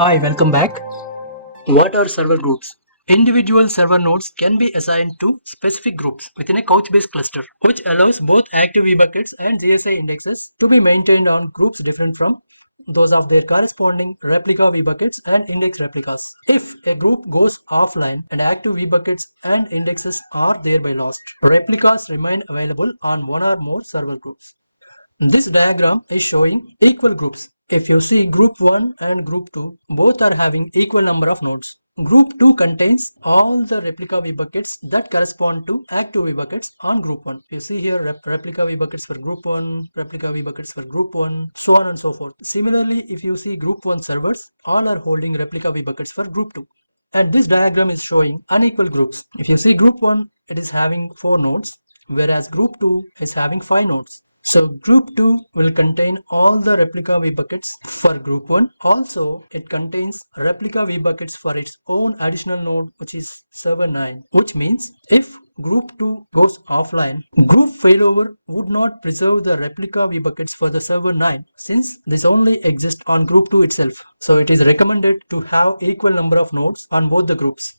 Hi, welcome back. What are server groups? Individual server nodes can be assigned to specific groups within a Couchbase cluster, which allows both active vbuckets and GSI indexes to be maintained on groups different from those of their corresponding replica vbuckets and index replicas. If a group goes offline and active vbuckets and indexes are thereby lost, replicas remain available on one or more server groups. This diagram is showing equal groups. If you see group 1 and group 2, both are having equal number of nodes. Group 2 contains all the replica vbuckets that correspond to active vbuckets on group 1. You see here replica vbuckets for group 1, replica vbuckets for group 1, so on and so forth. Similarly, if you see group 1 servers, all are holding replica vbuckets for group 2. And this diagram is showing unequal groups. If you see group 1, it is having 4 nodes, whereas group 2 is having 5 nodes. So group 2 will contain all the replica vbuckets for group 1. Also, it contains replica vbuckets for its own additional node, which is server 9, which means if group 2 goes offline, group failover would not preserve the replica vbuckets for the server 9 since this only exists on group 2 itself. So it is recommended to have equal number of nodes on both the groups.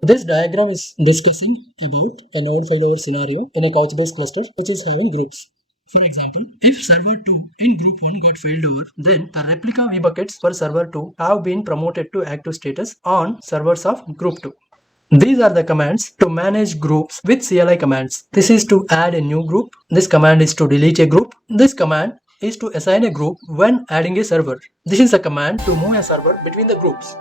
This diagram is discussing about a node failover scenario in a Couchbase cluster which is having groups. For example, if server 2 in group 1 got failed over, then the replica vbuckets for server 2 have been promoted to active status on servers of group 2. These are the commands to manage groups with CLI commands. This is to add a new group. This command is to delete a group. This command is to assign a group when adding a server. This is a command to move a server between the groups.